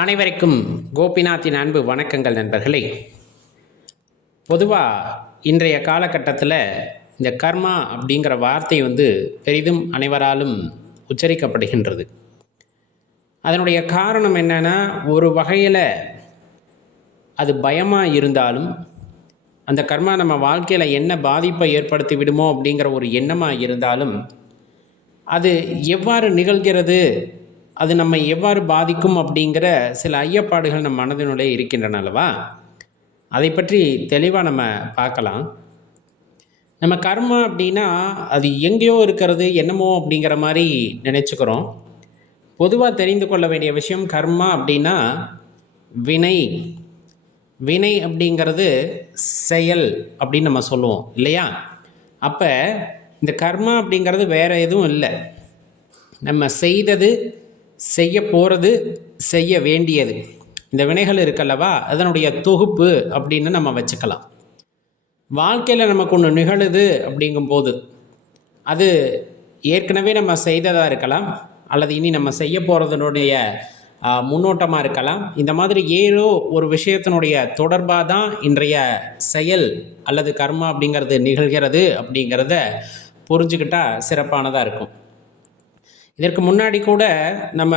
அனைவருக்கும் கோபிநாத்தின் அன்பு வணக்கங்கள் நண்பர்களே. பொதுவாக இன்றைய காலகட்டத்தில் இந்த கர்மா அப்படிங்கிற வார்த்தை பெரிதும் அனைவராலும் உச்சரிக்கப்படுகின்றது. அதனுடைய காரணம் என்னென்னா, ஒரு வகையில் அது பயமாக இருந்தாலும், அந்த கர்மா நம்ம வாழ்க்கையில் என்ன பாதிப்பை ஏற்படுத்தி விடுமோ அப்படிங்கிற ஒரு எண்ணமாக இருந்தாலும், அது எவ்வாறு நிகழ்கிறது, அது நம்மை எவ்வாறு பாதிக்கும் அப்படிங்கிற சில ஐயப்பாடுகள் நம் மனதினுள்ளே இருக்கின்றன அல்லவா? அதை பற்றி தெளிவாக நம்ம பார்க்கலாம். நம்ம கர்மா அப்படின்னா அது எங்கேயோ இருக்கிறது, என்னமோ அப்படிங்கிற மாதிரி நினச்சிக்கிறோம். பொதுவாக தெரிந்து கொள்ள வேண்டிய விஷயம், கர்மா அப்படின்னா வினை. வினை அப்படிங்கிறது செயல் அப்படின்னு நம்ம சொல்லுவோம் இல்லையா? அப்போ இந்த கர்மா அப்படிங்கிறது வேறு எதுவும் இல்லை. நம்ம செய்தது, செய்ய போகிறது, செய்ய வேண்டியது, இந்த வினைகள் இருக்கல்லவா, அதனுடைய தொகுப்பு அப்படின்னு நம்ம வச்சுக்கலாம். வாழ்க்கையில் நமக்கு ஒன்று நிகழுது அப்படிங்கும்போது அது ஏற்கனவே நம்ம செய்ததாக இருக்கலாம், அல்லது இனி நம்ம செய்ய போகிறதுனுடைய முன்னோட்டமாக இருக்கலாம். இந்த மாதிரி ஏதோ ஒரு விஷயத்தினுடைய தொடர்பாக தான் இன்றைய செயல் அல்லது கர்மா அப்படிங்கிறது நிகழ்கிறது அப்படிங்கிறத புரிஞ்சுக்கிட்டால் சிறப்பானதாக இருக்கும். இதற்கு முன்னாடி கூட நம்ம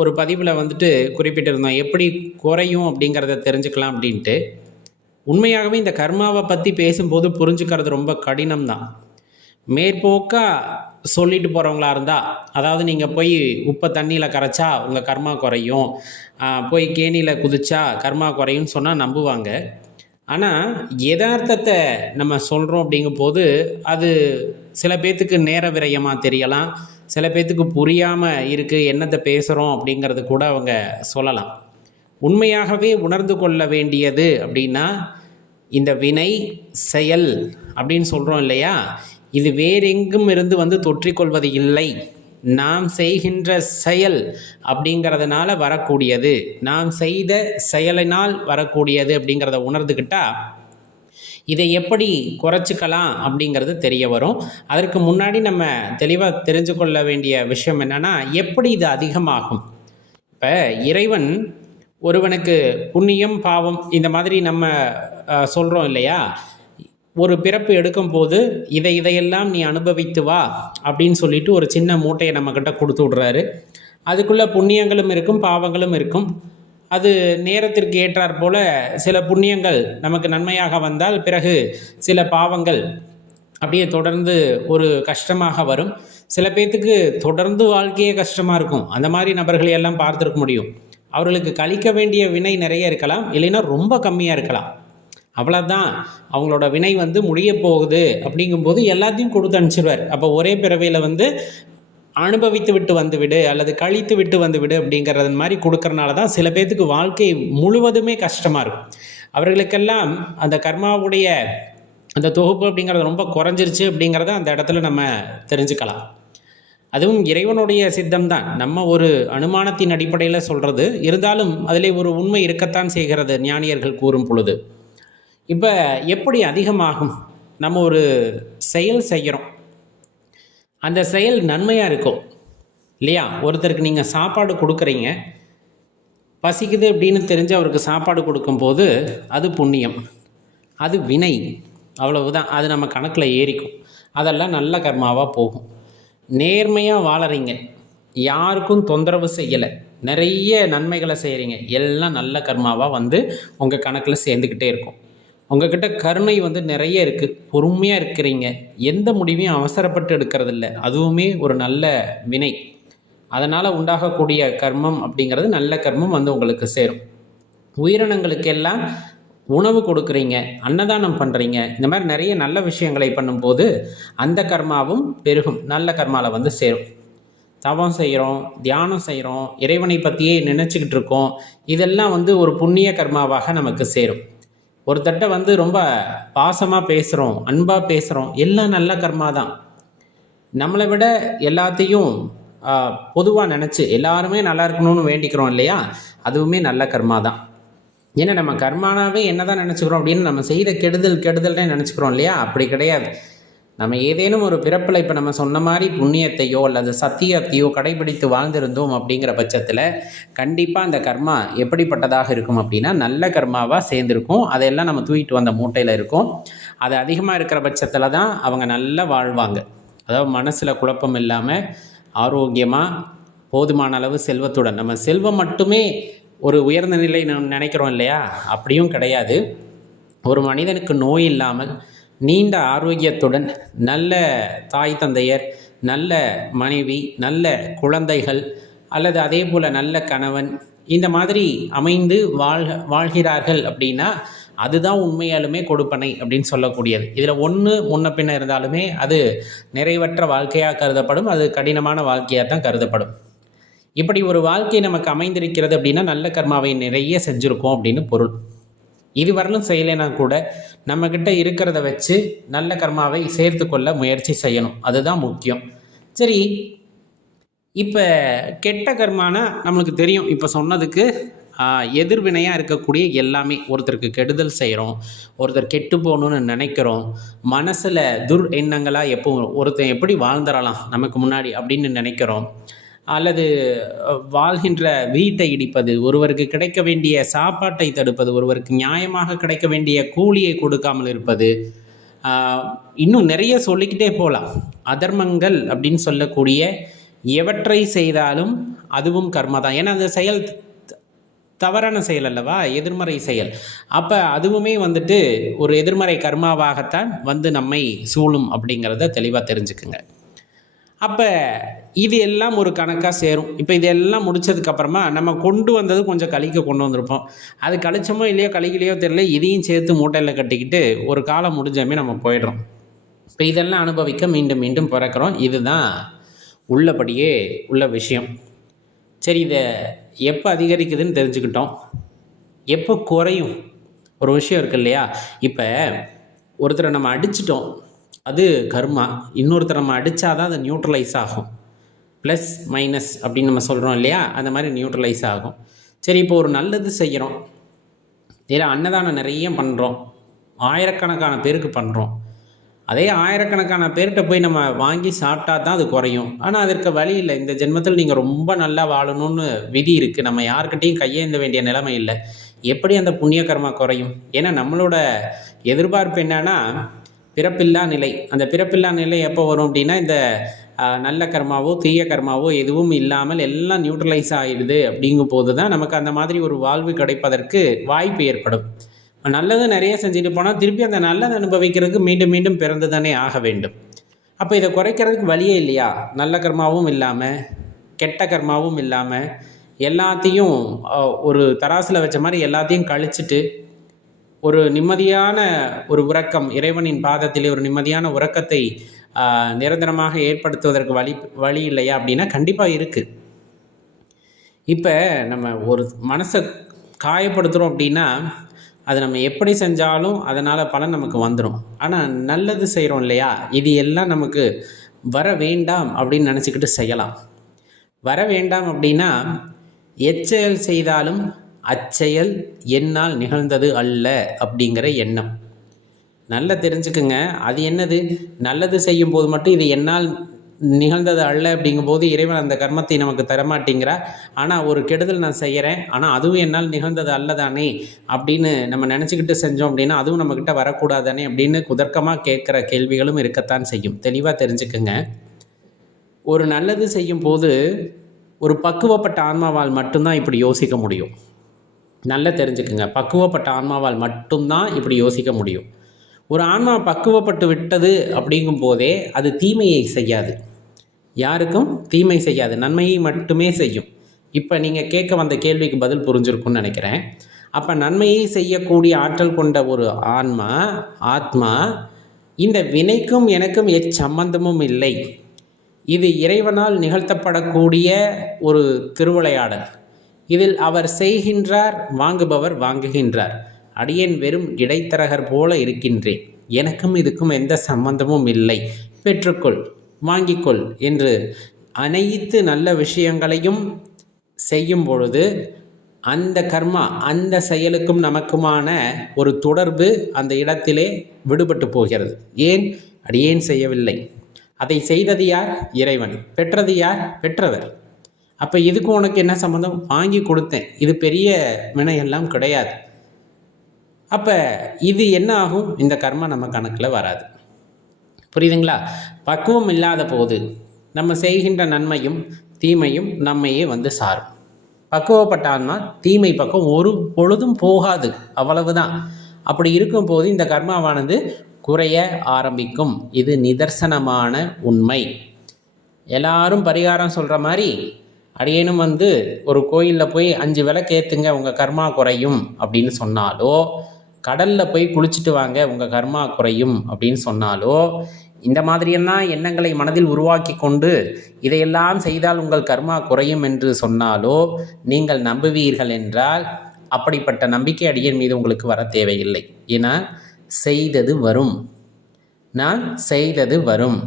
ஒரு பதிவில் குறிப்பிட்டிருந்தோம், எப்படி குறையும் அப்படிங்கிறத தெரிஞ்சுக்கலாம் அப்படின்ட்டு. உண்மையாகவே இந்த கர்மாவை பற்றி பேசும்போது புரிஞ்சுக்கிறது ரொம்ப கடினம்தான். மேற்போக்காக சொல்லிட்டு போகிறவங்களா இருந்தால், அதாவது நீங்கள் போய் உப்பை தண்ணியில் கரைச்சா உங்கள் கர்மா குறையும், போய் கேணியில் குதிச்சா கர்மா குறையும்னு சொன்னால் நம்புவாங்க. ஆனால் யதார்த்தத்தை நம்ம சொல்கிறோம் அப்படிங்கும்போது அது சில பேர்த்துக்கு நேர விரயமாக தெரியலாம், சில பேர்த்துக்கு புரியாமல் இருக்குது, என்னத்தை பேசுகிறோம் அப்படிங்கிறது கூட அவங்க சொல்லலாம். உண்மையாகவே உணர்ந்து கொள்ள வேண்டியது அப்படின்னா, இந்த வினை செயல் அப்படின்னு சொல்கிறோம் இல்லையா, இது வேறெங்கும் இருந்து தொற்றிக்கொள்வது இல்லை. நாம் செய்கின்ற செயல் அப்படிங்கிறதுனால வரக்கூடியது, நாம் செய்த செயலினால் வரக்கூடியது அப்படிங்கிறத உணர்ந்துக்கிட்டால் இதை எப்படி குறைச்சிக்கலாம் அப்படிங்கிறது தெரிய வரும். அதற்கு முன்னாடி நம்ம தெளிவாக தெரிஞ்சு கொள்ள வேண்டிய விஷயம் என்னென்னா, எப்படி இது அதிகமாகும். இப்போ இறைவன் ஒருவனுக்கு புண்ணியம் பாவம் இந்த மாதிரி நம்ம சொல்கிறோம் இல்லையா, ஒரு பிறப்பு எடுக்கும்போது இதையெல்லாம் நீ அனுபவித்து வா அப்படின்னு சொல்லிட்டு ஒரு சின்ன மூட்டையை நம்மக்கிட்ட கொடுத்து விட்றாரு. அதுக்குள்ளே புண்ணியங்களும் இருக்கும், பாவங்களும் இருக்கும். அது நேரத்திற்கு ஏற்றாற் போல் சில புண்ணியங்கள் நமக்கு நன்மையாக வந்தால், பிறகு சில பாவங்கள் அப்படியே தொடர்ந்து ஒரு கஷ்டமாக வரும். சில பேர்த்துக்கு தொடர்ந்து வாழ்க்கையே கஷ்டமாக இருக்கும். அந்த மாதிரி நபர்களை எல்லாம் பார்த்துருக்க முடியும். அவர்களுக்கு கழிக்க வேண்டிய வினை நிறைய இருக்கலாம், இல்லைன்னா ரொம்ப கம்மியாக இருக்கலாம். அவ்வளோதான், அவங்களோட வினை முடிய போகுது அப்படிங்கும்போது எல்லாத்தையும் கொடுத்து அனுப்பிச்சிடுவார். அப்போ ஒரே பிறவையில் அனுபவித்து விட்டு வந்துவிடு அல்லது கழித்து விட்டு வந்துவிடு அப்படிங்கிறது மாதிரி கொடுக்கறனால தான் சில பேர்த்துக்கு வாழ்க்கை முழுவதுமே கஷ்டமாக இருக்கும். அவர்களுக்கெல்லாம் அந்த கர்மாவுடைய அந்த தொகுப்பு அப்படிங்கிறது ரொம்ப குறைஞ்சிருச்சு அப்படிங்கிறத அந்த இடத்துல நம்ம தெரிஞ்சுக்கலாம். அதுவும் இறைவனுடைய சித்தம்தான், நம்ம ஒரு அனுமானத்தின் அடிப்படையில் சொல்கிறது. இருந்தாலும் அதிலே ஒரு உண்மை இருக்கத்தான் செய்கிறது ஞானியர்கள் கூறும் பொழுது. இப்போ எப்படி அதிகமாகும்? நம்ம ஒரு செயல் செய்கிறோம், அந்த செயல் நன்மையாக இருக்கும் இல்லையா? ஒருத்தருக்கு நீங்கள் சாப்பாடு கொடுக்குறீங்க, பசிக்குது அப்படின்னு தெரிஞ்சு அவருக்கு சாப்பாடு கொடுக்கும்போது அது புண்ணியம், அது வினை, அவ்வளவுதான். அது நம்ம கணக்கில் ஏறிக்கும், அதெல்லாம் நல்ல கர்மாவாக போகும். நேர்மையாக வாழறீங்க, யாருக்கும் தொந்தரவு செய்யலை, நிறைய நன்மைகளை செய்கிறீங்க, எல்லாம் நல்ல கர்மாவாக உங்கள் கணக்கில் சேர்ந்துக்கிட்டே இருக்கும். உங்கள்கிட்ட கருணை நிறைய இருக்குது, பொறுமையாக இருக்கிறீங்க, எந்த முடிவையும் அவசரப்பட்டு எடுக்கிறதில்ல, அதுவுமே ஒரு நல்ல வினை. அதனால் உண்டாகக்கூடிய கர்மம் அப்படிங்கிறது நல்ல கர்மம் உங்களுக்கு சேரும். உயிரினங்களுக்கெல்லாம் உணவு கொடுக்குறீங்க, அன்னதானம் பண்ணுறீங்க, இந்த மாதிரி நிறைய நல்ல விஷயங்களை பண்ணும்போது அந்த கர்மாவும் பெருகும், நல்ல கர்மாவில் சேரும். தவம் செய்கிறோம், தியானம் செய்கிறோம், இறைவனை பற்றியே நினச்சிக்கிட்டு இருக்கோம், இதெல்லாம் ஒரு புண்ணிய கர்மாவாக நமக்கு சேரும். ஒருத்தட்ட ரொம்ப பாசமாக பேசுகிறோம், அன்பாக பேசுகிறோம், எல்லாம் நல்ல கர்மா தான். நம்மளை விட எல்லாத்தையும் பொதுவாக நினச்சி எல்லாருமே நல்லா இருக்கணும்னு வேண்டிக்கிறோம் இல்லையா, அதுவுமே நல்ல கர்மா தான். ஏன்னா நம்ம கர்மானாவே என்ன தான் நினச்சிக்கிறோம் அப்படின்னு, நம்ம செய்த கெடுதல்னே நினச்சிக்கிறோம் இல்லையா? அப்படி கிடையாது. நம்ம ஏதேனும் ஒரு பிறப்பில் இப்போ நம்ம சொன்ன மாதிரி புண்ணியத்தையோ அல்லது சத்தியத்தையோ கடைபிடித்து வாழ்ந்திருந்தோம் அப்படிங்கிற பட்சத்தில் கண்டிப்பாக அந்த கர்மா எப்படிப்பட்டதாக இருக்கும் அப்படின்னா நல்ல கர்மாவாக சேர்ந்துருக்கும். அதையெல்லாம் நம்ம தூக்கிட்டு வந்த மூட்டையில் இருக்கும். அது அதிகமாக இருக்கிற பட்சத்தில் தான் அவங்க நல்லா வாழ்வாங்க. அதாவது மனசில் குழப்பம் இல்லாமல் ஆரோக்கியமாக போதுமான அளவு செல்வத்துடன். நம்ம செல்வம் மட்டுமே ஒரு உயர்ந்த நிலை நம்ம நினைக்கிறோம் இல்லையா, அப்படியும் கிடையாது. ஒரு மனிதனுக்கு நோய் இல்லாமல் நீண்ட ஆரோக்கியத்துடன் நல்ல தாய் தந்தையர், நல்ல மனைவி, நல்ல குழந்தைகள் அல்லது அதே போல் நல்ல கணவன் இந்த மாதிரி அமைந்து வாழ்கிறார்கள் அப்படின்னா அதுதான் உண்மையாலுமே கொடுப்பனை அப்படின்னு சொல்லக்கூடியது. இதில் ஒன்று முன்ன பின்ன இருந்தாலுமே அது நிறைவற்ற வாழ்க்கையாக கருதப்படும். அது கடினமான வாழ்க்கையாக தான் கருதப்படும். இப்படி ஒரு வாழ்க்கை நமக்கு அமைந்திருக்கிறது அப்படின்னா நல்ல கர்மாவை நிறைய செஞ்சுருக்கோம் அப்படின்னு பொருள். இதுவரையிலும் செய்யலைன்னா கூட நம்மக்கிட்ட இருக்கிறத வச்சு நல்ல கர்மாவை சேர்த்து கொள்ள முயற்சி செய்யணும். அதுதான் முக்கியம். சரி, இப்போ கெட்ட கர்மானா நம்மளுக்கு தெரியும். இப்போ சொன்னதுக்கு எதிர்வினையாக இருக்கக்கூடிய எல்லாமே, ஒருத்தருக்கு கெடுதல் செய்கிறோம், ஒருத்தர் கெட்டு போகணுன்னு நினைக்கிறோம், மனசில் துர் எண்ணங்களாக எப்போ ஒருத்தர் எப்படி வாழ்ந்துடலாம் நமக்கு முன்னாடி அப்படின்னு நினைக்கிறோம், அல்லது வாழ்கின்ற வீட்டை இடிப்பது, ஒருவருக்கு கிடைக்க வேண்டிய சாப்பாட்டை தடுப்பது, ஒருவருக்கு நியாயமாக கிடைக்க வேண்டிய கூலியை கொடுக்காமல் இருப்பது, இன்னும் நிறைய சொல்லிக்கிட்டே போகலாம். அதர்மங்கள் அப்படின்னு சொல்லக்கூடிய எவற்றை செய்தாலும் அதுவும் கர்மா தான். ஏன்னா அந்த செயல் தவறான செயல் அல்லவா, எதிர்மறை செயல். அப்போ அதுவுமே வந்துட்டு ஒரு எதிர்மறை கர்மாவாகத்தான் வந்து நம்மை சூழும் அப்படிங்கிறத தெளிவாக தெரிஞ்சுக்குங்க. அப்போ இது எல்லாம் ஒரு கணக்காக சேரும். இப்போ இதெல்லாம் முடித்ததுக்கப்புறமா நம்ம கொண்டு வந்தது கொஞ்சம் கழிக்க கொண்டு வந்திருப்போம். அது கழிச்சோமோ இல்லையோ கழிக்கலையோ தெரியல, இதையும் சேர்த்து மூட்டையில் கட்டிக்கிட்டு ஒரு காலம் முடிஞ்சமே நம்ம போயிடுறோம். இப்போ இதெல்லாம் அனுபவிக்க மீண்டும் மீண்டும் பிறக்கிறோம். இதுதான் உள்ளபடியே உள்ள விஷயம். சரி, இதை எப்போ அதிகரிக்குதுன்னு தெரிஞ்சுக்கிட்டோம், எப்போ குறையும் ஒரு விஷயம் இருக்குது இல்லையா. இப்போ ஒருத்தரை நம்ம அடிச்சிட்டோம், அது கர்மா. இன்னொருத்தர் நம்ம அடித்தாதான் அது நியூட்ரலைஸ் ஆகும். ப்ளஸ் மைனஸ் அப்படின்னு நம்ம சொல்கிறோம் இல்லையா, அந்த மாதிரி நியூட்ரலைஸ் ஆகும். சரி, இப்போ ஒரு நல்லது செய்கிறோம், இதில் அன்னதானம் நிறைய பண்ணுறோம், ஆயிரக்கணக்கான பேருக்கு பண்ணுறோம். அதே ஆயிரக்கணக்கான பேர்கிட்ட போய் நம்ம வாங்கி சாப்பிட்டா தான் அது குறையும். ஆனால் அதற்கு வழி இல்லை. இந்த ஜென்மத்தில் நீங்கள் ரொம்ப நல்லா வாழணும்னு விதி இருக்குது. நம்ம யாருக்கிட்டையும் கையேந்த வேண்டிய நிலைமை இல்லை. எப்படி அந்த புண்ணிய கர்மா குறையும்? ஏன்னா நம்மளோட எதிர்பார்ப்பு என்னன்னா பிறப்பில்லா நிலை. அந்த பிறப்பில்லா நிலை எப்போ வரும் அப்படின்னா இந்த நல்ல கர்மாவோ தீய கர்மாவோ எதுவும் இல்லாமல் எல்லாம் நியூட்ரலைஸ் ஆகிடுது. அப்படிங்கும் போது தான் நமக்கு அந்த மாதிரி ஒரு வாழ்வு கிடைப்பதற்கு வாய்ப்பு ஏற்படும். நல்லது நிறைய செஞ்சுட்டு போனால் திருப்பி அந்த நல்லது அனுபவிக்கிறதுக்கு மீண்டும் மீண்டும் பிறந்து தானே ஆக வேண்டும். அப்போ இதை குறைக்கிறதுக்கு வழியே இல்லையா? நல்ல கர்மாவும் இல்லாமல் கெட்ட கர்மாவும் இல்லாமல் எல்லாத்தையும் ஒரு தராசில் வச்ச மாதிரி எல்லாத்தையும் கழிச்சிட்டு ஒரு நிம்மதியான ஒரு உறக்கம், இறைவனின் பாதத்திலே ஒரு நிம்மதியான உறக்கத்தை நிரந்தரமாக ஏற்படுத்துவதற்கு வழி இல்லையா அப்படின்னா கண்டிப்பாக இருக்குது. இப்போ நம்ம ஒரு மனசை காயப்படுத்துகிறோம் அப்படின்னா அது நம்ம எப்படி செஞ்சாலும் அதனால் பலன் நமக்கு வந்துடும். ஆனால் நல்லது செய்கிறோம் இல்லையா, இது எல்லாம் நமக்கு வர வேண்டாம் அப்படின்னு நினச்சிக்கிட்டு செய்யலாம். வர வேண்டாம் அப்படின்னா எச்செயல் செய்தாலும் அச்செயல் என்னால் நிகழ்ந்தது அல்ல அப்படிங்கிற எண்ணம் நல்லா தெரிஞ்சுக்குங்க. அது என்னது? நல்லது செய்யும் போது மட்டும் இது என்னால் நிகழ்ந்தது அல்ல அப்படிங்கும்போது இறைவன் அந்த கர்மத்தை நமக்கு தரமாட்டேங்கிறா. ஆனால் ஒரு கெடுதல் நான் செய்கிறேன், ஆனால் அதுவும் என்னால் நிகழ்ந்தது அல்லதானே அப்படின்னு நம்ம நினச்சிக்கிட்டு செஞ்சோம் அப்படின்னா அதுவும் நம்மக்கிட்ட வரக்கூடாதானே அப்படின்னு குதர்க்கமாக கேட்குற கேள்விகளும் இருக்கத்தான் செய்யும். தெளிவாக தெரிஞ்சுக்குங்க. ஒரு நல்லது செய்யும் போது ஒரு பக்குவப்பட்ட ஆன்மாவால் மட்டும்தான் இப்படி யோசிக்க முடியும். நல்லா தெரிஞ்சுக்குங்க, பக்குவப்பட்ட ஆன்மாவால் மட்டும்தான் இப்படி யோசிக்க முடியும். ஒரு ஆன்மா பக்குவப்பட்டு விட்டது அப்படிங்கும் போதே அது தீமையை செய்யாது, யாருக்கும் தீமை செய்யாது, நன்மையை மட்டுமே செய்யும். இப்போ நீங்கள் கேட்க வந்த கேள்விக்கு பதில் புரிஞ்சிருக்குன்னு நினைக்கிறேன். அப்போ நன்மையை செய்யக்கூடிய ஆற்றல் கொண்ட ஒரு ஆத்மா இந்த வினைக்கும் எனக்கும் எச்சம்பந்தமும் இல்லை. இது இறைவனால் நிகழ்த்தப்படக்கூடிய ஒரு திருவிளையாடல். இதில் அவர் செய்கின்றார், வாங்குபவர் வாங்குகின்றார். அடியேன் வெறும் இடைத்தரகர் போல இருக்கின்றேன், எனக்கும் இதுக்கும் எந்த சம்பந்தமும் இல்லை, பெற்றுக்கொள் வாங்கிக்கொள் என்று அனைத்து நல்ல விஷயங்களையும் செய்யும் பொழுது அந்த கர்மா, அந்த செயலுக்கும் நமக்குமான ஒரு தொடர்பு அந்த இடத்திலே விடுபட்டு போகிறது. ஏன்? அடியேன் செய்யவில்லை. அதை செய்தது யார்? இறைவன். பெற்றது யார்? பெற்றவர். அப்போ இதுக்கு உனக்கு என்ன சம்மந்தம்? வாங்கி கொடுத்தேன், இது பெரிய வினையெல்லாம் கிடையாது. அப்போ இது என்ன ஆகும்? இந்த கர்மா நம்ம கணக்கில் வராது. புரியுதுங்களா? பக்குவம் இல்லாத போது நம்ம செய்கின்ற நன்மையும் தீமையும் நம்மையே வந்து சாரும். பக்குவப்பட்ட ஆன்மா தீமை பக்கம் ஒரு பொழுதும் போகாது, அவ்வளவுதான். அப்படி இருக்கும்போது இந்த கர்மாவானது குறைய ஆரம்பிக்கும். இது நிதர்சனமான உண்மை. எல்லாரும் பரிகாரம் சொல்கிற மாதிரி அடியேனும் வந்து ஒரு கோயிலில் போய் 5 விளக்கேற்றுங்க உங்கள் கர்மா குறையும் அப்படின்னு சொன்னாலோ, கடலில் போய் குளிச்சுட்டு வாங்க உங்கள் கர்மா குறையும் அப்படின்னு சொன்னாலோ, இந்த மாதிரியெல்லாம் எண்ணங்களை மனதில் உருவாக்கி கொண்டு இதையெல்லாம் செய்தால் உங்கள் கர்மா குறையும் என்று சொன்னாலோ நீங்கள் நம்புவீர்கள் என்றால் அப்படிப்பட்ட நம்பிக்கை அடியேன் மீது உங்களுக்கு வர தேவையில்லை. ஏன்னா செய்தது வரும், நான் செய்தது வரும்.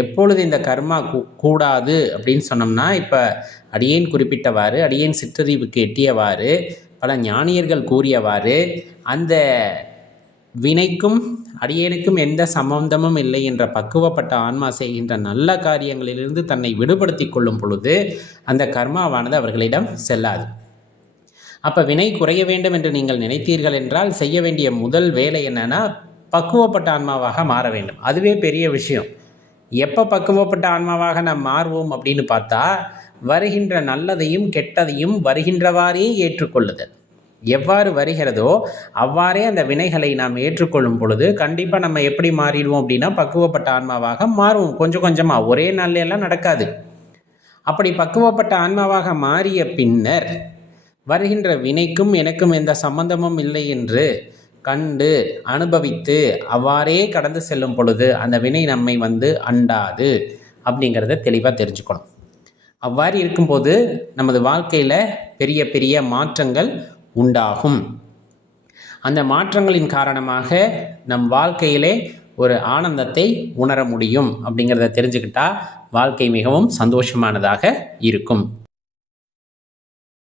எப்பொழுது இந்த கர்மா கூடாது அப்படின்னு சொன்னோம்னா, இப்போ அடியேன் குறிப்பிட்டவாறு, அடியேன் சிற்றறிவுக்கு எட்டியவாறு, பல ஞானியர்கள் கூறியவாறு, அந்த வினைக்கும் அடியேனுக்கும் எந்த சம்பந்தமும் இல்லை என்ற பக்குவப்பட்ட ஆன்மா செய்கின்ற நல்ல காரியங்களிலிருந்து தன்னை விடுபடுத்தி கொள்ளும் பொழுது அந்த கர்மாவானது அவர்களிடம் செல்லாது. அப்போ வினை குறைய வேண்டும் என்று நீங்கள் நினைத்தீர்கள் என்றால் செய்ய வேண்டிய முதல் வேலை என்னன்னா, பக்குவப்பட்ட ஆன்மாவாக மாற வேண்டும். அதுவே பெரிய விஷயம். எப்போ பக்குவப்பட்ட ஆன்மாவாக நாம் மாறுவோம் அப்படின்னு பார்த்தா, வருகின்ற நல்லதையும் கெட்டதையும் வருகின்றவாறே ஏற்றுக்கொள்ளுதல். எவ்வாறு வருகிறதோ அவ்வாறே அந்த வினைகளை நாம் ஏற்றுக்கொள்ளும் பொழுது கண்டிப்பாக நம்ம எப்படி மாறிடுவோம் அப்படின்னா பக்குவப்பட்ட ஆன்மாவாக மாறுவோம். கொஞ்சம் கொஞ்சமாக, ஒரே நாள்ல எல்லாம் நடக்காது. அப்படி பக்குவப்பட்ட ஆன்மாவாக மாறிய பின்னர் வருகின்ற வினைக்கும் எனக்கும் எந்த சம்பந்தமும் இல்லை என்று கண்டு அனுபவித்து அவ்வாறே கடந்து செல்லும் பொழுது அந்த வினை நம்மை வந்து அண்டாது அப்படிங்கிறத தெளிவாக தெரிஞ்சுக்கணும். அவ்வாறு இருக்கும்போது நமது வாழ்க்கையில் பெரிய பெரிய மாற்றங்கள் உண்டாகும். அந்த மாற்றங்களின் காரணமாக நம் வாழ்க்கையிலே ஒரு ஆனந்தத்தை உணர முடியும். அப்படிங்கிறத தெரிஞ்சுக்கிட்டா வாழ்க்கை மிகவும் சந்தோஷமானதாக இருக்கும்.